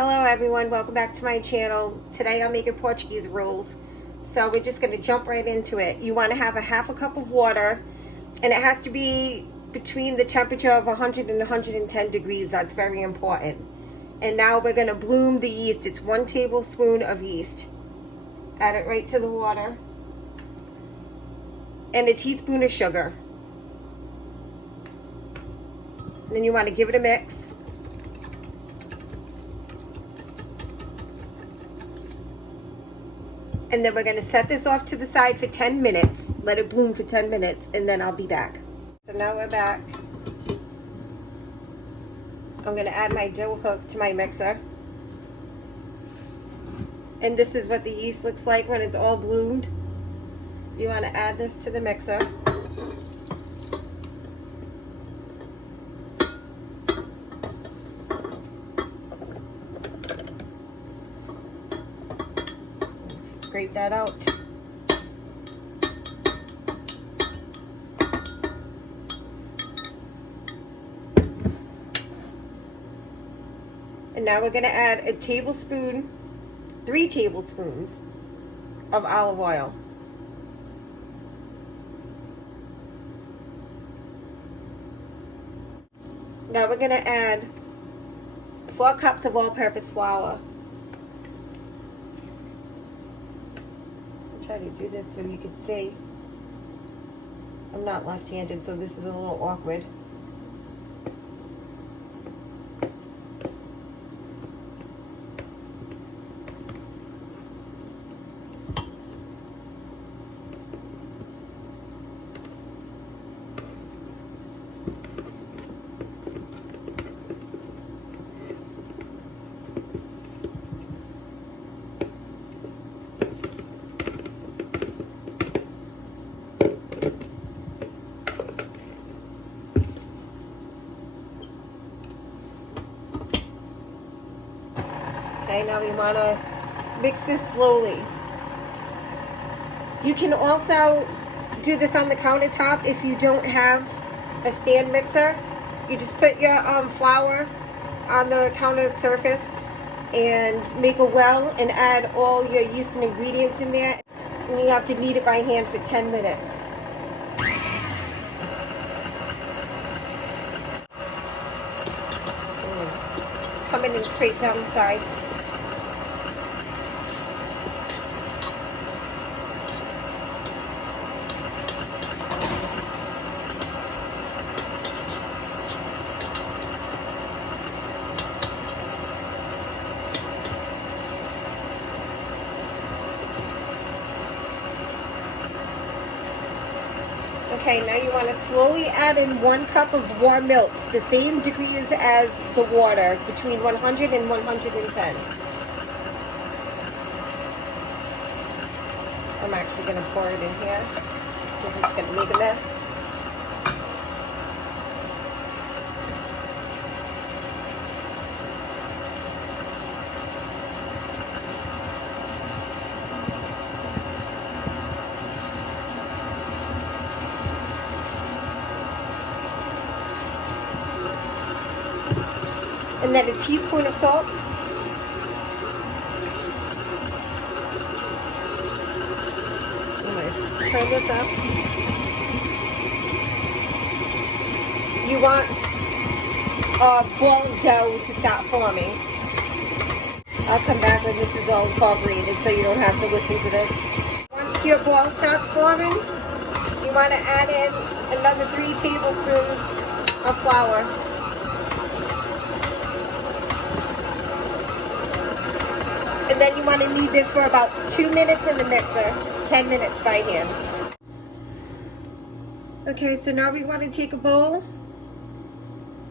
Hello everyone, welcome back to my channel. Today I'm making Portuguese rolls. So we're just going to jump right into it. You want to have a half a cup of water, and it has to be between the temperature of 100 and 110 degrees. That's very important. And now we're going to bloom the yeast. It's 1 tablespoon of yeast. Add it right to the water. And a teaspoon of sugar. And then you want to give it a mix. And then we're going to set this off to the side for 10 minutes. Let it bloom for 10 minutes, and then I'll be back. So now we're back. I'm going to add my dough hook to my mixer. And this is what the yeast looks like when it's all bloomed. You want to add this to the mixer. Scrape that out. And now we're going to add a tablespoon, 3 tablespoons of olive oil. Now we're going to add 4 cups of all-purpose flour. Try to do this so you can see. I'm not left-handed, so this is a little awkward. Okay, now we want to mix this slowly. You can also do this on the countertop if you don't have a stand mixer. You just put your flour on the counter surface and make a well and add all your yeast and ingredients in there. And you have to knead it by hand for 10 minutes. Come in and scrape down the sides. Okay, now you want to slowly add in 1 cup of warm milk, the same degrees as the water, between 100 and 110. I'm actually going to pour it in here because it's going to make a mess. And then a teaspoon of salt. I'm going to turn this up. You want ball dough to start forming. I'll come back when this is all incorporated so you don't have to listen to this. Once your ball starts forming, you want to add in another 3 tablespoons of flour. And then you want to knead this for about 2 minutes in the mixer, 10 minutes by hand. Okay, so now we want to take a bowl,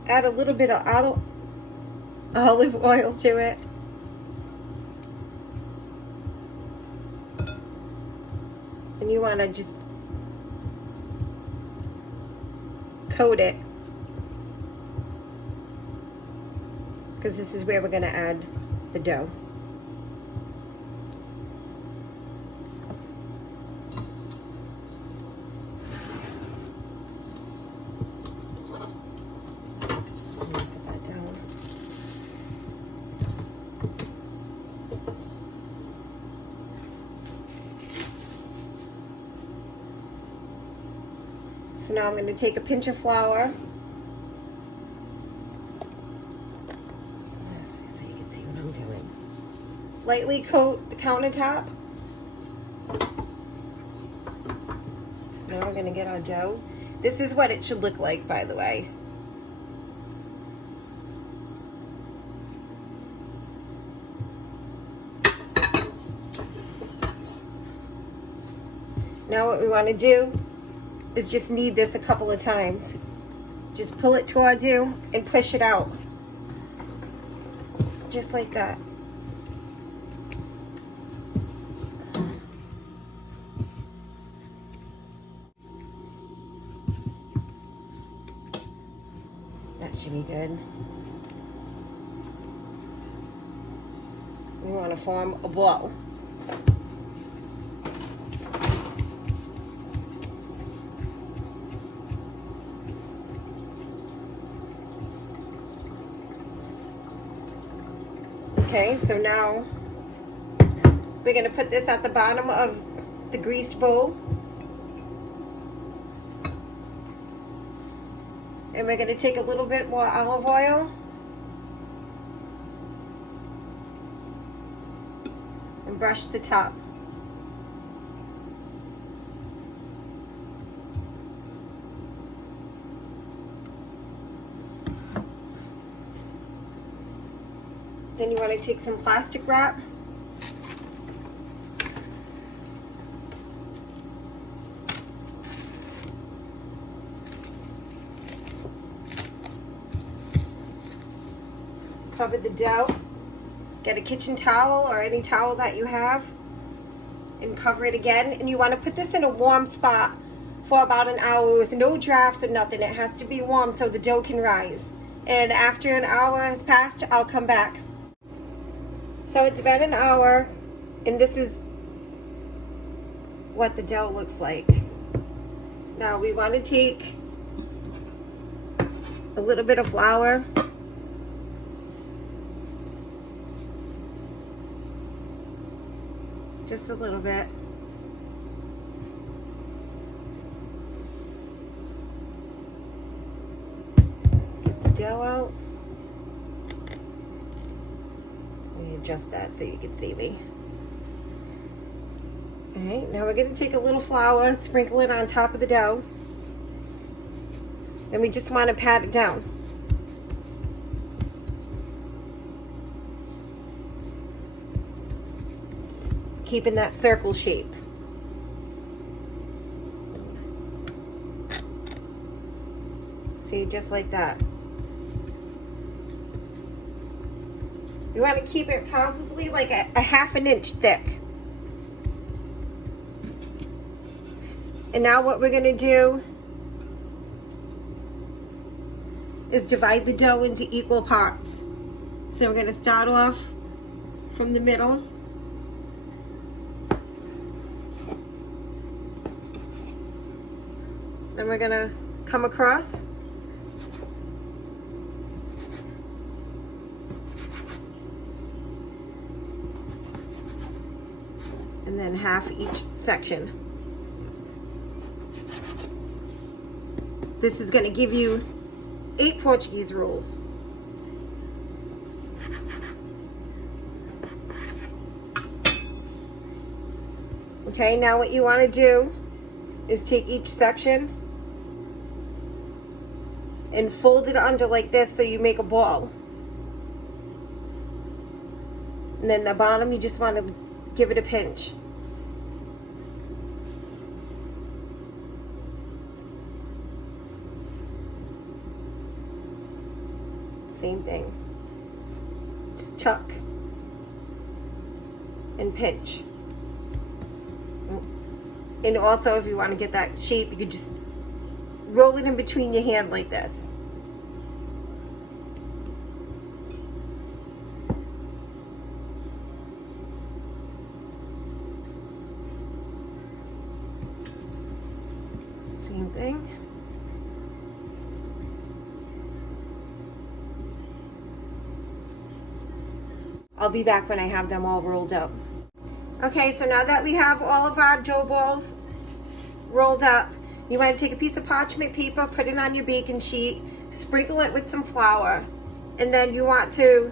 add a little bit of olive oil to it. And you want to just coat it, because this is where we're going to add the dough. Put that down. So now I'm going to take a pinch of flour. Let's see so you can see what I'm doing. Lightly coat the countertop. So now we're going to get our dough. This is what it should look like, by the way. Now what we want to do is just knead this a couple of times. Just pull it towards you and push it out. Just like that. That should be good. We want to form a ball. Okay, so now we're going to put this at the bottom of the greased bowl. And we're going to take a little bit more olive oil. And brush the top. Then you want to take some plastic wrap. Cover the dough. Get a kitchen towel or any towel that you have and cover it again. And you want to put this in a warm spot for about an hour with no drafts and nothing. It has to be warm so the dough can rise. And after an hour has passed, I'll come back. So it's been an hour, and this is what the dough looks like. Now we want to take a little bit of flour. Just a little bit. Get the dough out. Adjust that so you can see me. Alright, now we're going to take a little flour, sprinkle it on top of the dough, and we just want to pat it down. Just keeping that circle shape. See, just like that. You want to keep it probably like a half an inch thick. And now what we're going to do is divide the dough into equal parts. So we're going to start off from the middle. Then we're going to come across. And then half each section. This is going to give you 8 Portuguese rolls. Okay, now what you want to do is take each section and fold it under like this so you make a ball. And then the bottom you just want to give it a pinch. Same thing. Just tuck and pinch. And also, if you want to get that shape, you could just roll it in between your hand like this. Same thing. I'll be back when I have them all rolled up. Okay, so now that we have all of our dough balls rolled up, You want to take a piece of parchment paper, put it on your baking sheet, sprinkle it with some flour, and then you want to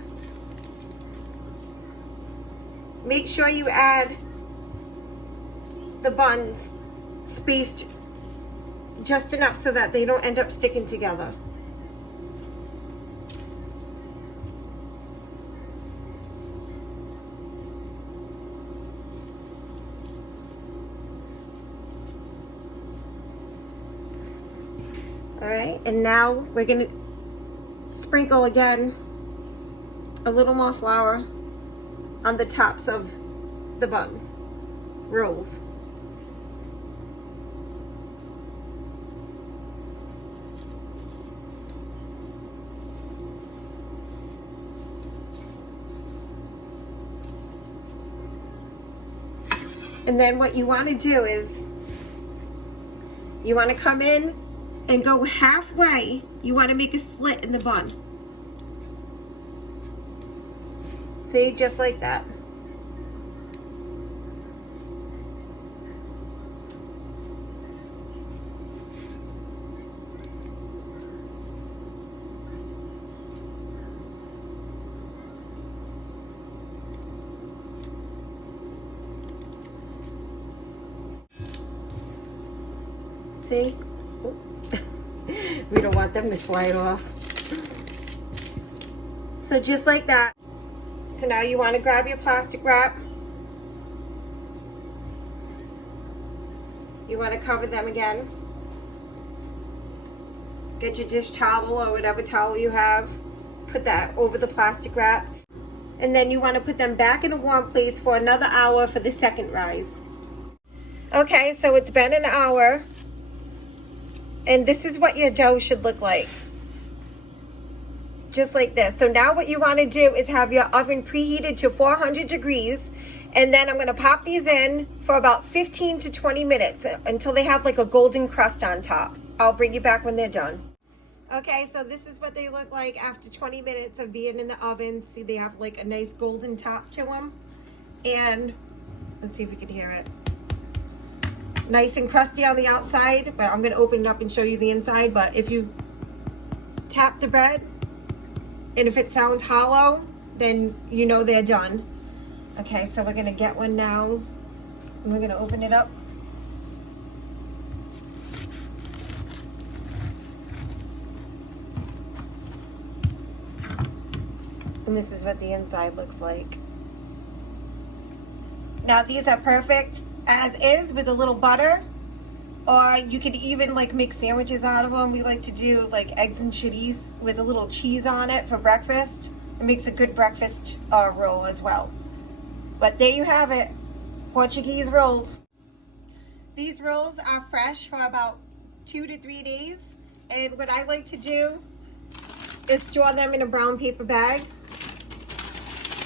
make sure you add the buns spaced just enough so that they don't end up sticking together. All right, and now we're gonna sprinkle again a little more flour on the tops of the buns, rolls. And then what you want to do is you want to come in and go halfway. You want to make a slit in the bun. See, just like that. See? Oops. We don't want them to slide off. So just like that. So now you want to grab your plastic wrap. You want to cover them again. Get your dish towel or whatever towel you have. Put that over the plastic wrap. And then you want to put them back in a warm place for another hour for the second rise. Okay, so it's been an hour. And this is what your dough should look like. Just like this. So now what you want to do is have your oven preheated to 400 degrees. And then I'm going to pop these in for about 15 to 20 minutes until they have like a golden crust on top. I'll bring you back when they're done. Okay, so this is what they look like after 20 minutes of being in the oven. See, they have like a nice golden top to them. And let's see if we can hear it. Nice and crusty on the outside, but I'm going to open it up and show you the inside. But if you tap the bread, and if it sounds hollow, then you know they're done. Okay, so we're going to get one now, and we're going to open it up. And this is what the inside looks like. Now these are perfect as is with a little butter, or you could even like make sandwiches out of them. We like to do like eggs and chitties with a little cheese on it for breakfast. It makes a good breakfast roll as well. But there you have it, Portuguese rolls. These rolls are fresh for about 2 to 3 days, and what I like to do is store them in a brown paper bag.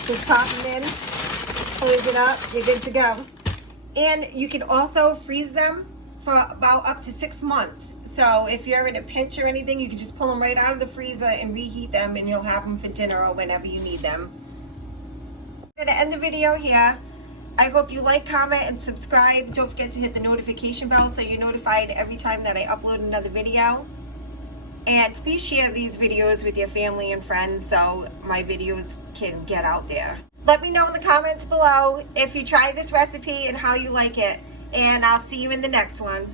Just pop them in, close it up, you're good to go. And you can also freeze them for about up to 6 months. So if you're in a pinch or anything, you can just pull them right out of the freezer and reheat them, and you'll have them for dinner or whenever you need them. I'm going to end the video here. I hope you like, comment, and subscribe. Don't forget to hit the notification bell so you're notified every time that I upload another video. And please share these videos with your family and friends so my videos can get out there. Let me know in the comments below if you tried this recipe and how you like it. And I'll see you in the next one.